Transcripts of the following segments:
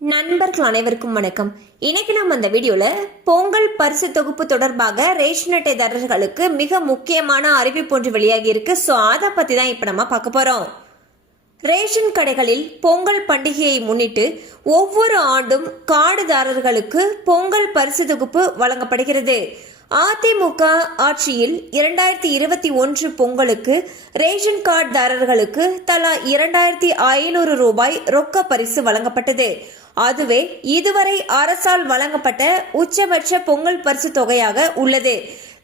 நண்பர்கள் அனைவருக்கும் வணக்கம். இன்னைக்கு நம்ம அந்த வீடியோல பொங்கல் பரிசு தொகுப்பு தொடர்பாக ரேஷன் அட்டைதாரர்களுக்கு மிக முக்கியமான அறிவிப்பு ஒன்று வெளியாகி இருக்கு. ஸோ அதை பத்தி தான் இப்ப நம்ம பார்க்க போறோம். ரேஷன் கடைகளில் பொங்கல் பண்டிகையை முன்னிட்டு ஒவ்வொரு ஆண்டும் கார்டுதாரர்களுக்கு பொங்கல் பரிசு தொகுப்பு வழங்கப்படுகிறது. அதிமுக ஆட்சியில் 2021 பொங்கலுக்கு ரேஷன் கார்டுதாரர்களுக்கு தலா 2500 ரூபாய் ரொக்க பரிசு வழங்கப்பட்டது. அதுவே இதுவரை அரசால் வழங்கப்பட்ட உச்சபட்ச பொங்கல் பரிசு தொகையாக உள்ளது.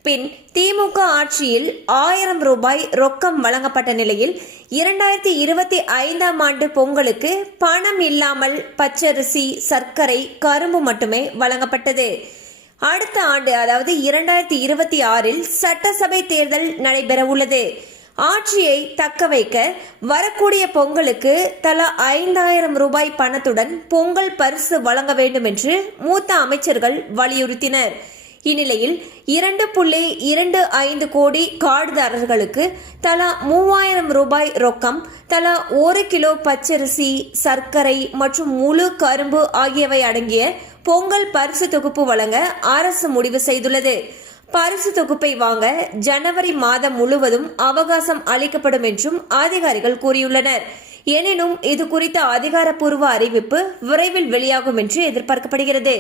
பின் திமுக ஆட்சியில் 1000 ரூபாய் ரொக்கம் வழங்கப்பட்ட நிலையில் 2025ஆம் ஆண்டு பொங்கலுக்கு பணம் இல்லாமல் பச்சரிசி, சர்க்கரை, கரும்பு மட்டுமே வழங்கப்பட்டது. அடுத்த ஆண்டு அதாவது 2026இல் சட்டசபை தேர்தல் நடைபெற உள்ளது. ஆட்சியை தக்க வைக்க வரக்கூடிய பொங்கலுக்கு தலா 5000 ரூபாய் பணத்துடன் பொங்கல் பரிசு வழங்க வேண்டும் என்று மூத்த அமைச்சர்கள் வலியுறுத்தினர். இந்நிலையில் 2.25 கோடி கார்டுதாரர்களுக்கு தலா 3000 ரூபாய் ரொக்கம், தலா 1 கிலோ பச்சரிசி, சர்க்கரை மற்றும் முழு கரும்பு ஆகியவை அடங்கிய பொங்கல் பரிசு தொகுப்பு வழங்க அரசு முடிவு செய்துள்ளது. பரிசு தொகுப்பை வாங்க ஜனவரி மாதம் முழுவதும் அவகாசம் அளிக்கப்படும் என்றும் அதிகாரிகள் கூறியுள்ளனர். எனினும் இது குறித்த அதிகாரப்பூர்வ அறிவிப்பு விரைவில் வெளியாகும் என்று எதிர்பார்க்கப்படுகிறது.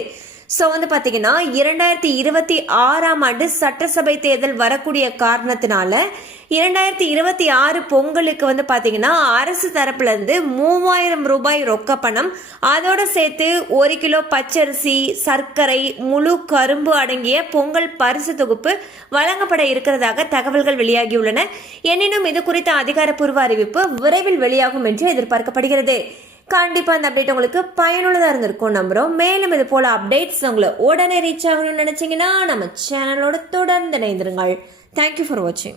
ஸோ பாத்தீங்கன்னா 2026ஆம் ஆண்டு சட்டசபை தேர்தல் வரக்கூடிய காரணத்தினால 2026 பொங்கலுக்கு பாத்தீங்கன்னா அரசு தரப்புல இருந்து 3000 ரூபாய் ரொக்க பணம், அதோட சேர்த்து 1 கிலோ பச்சரிசி, சர்க்கரை, முழு கரும்பு அடங்கிய பொங்கல் பரிசு தொகுப்பு வழங்கப்பட இருக்கிறதாக தகவல்கள் வெளியாகியுள்ளன. எனினும் இது குறித்த அதிகாரப்பூர்வ அறிவிப்பு விரைவில் வெளியாகும் என்று எதிர்பார்க்கப்படுகிறது. கண்டிப்பா இந்த அப்டேட் உங்களுக்கு பயனுள்ளதா இருந்திருக்கும் நம்புறோம். மேலும் இது போல அப்டேட்ஸ் உங்களை உடனே ரீச் ஆகணும்னு நினைச்சீங்கன்னா நம்ம சேனலோட தொடர்ந்து இணைந்திருங்கள். தேங்க்யூ ஃபார் வாட்சிங்.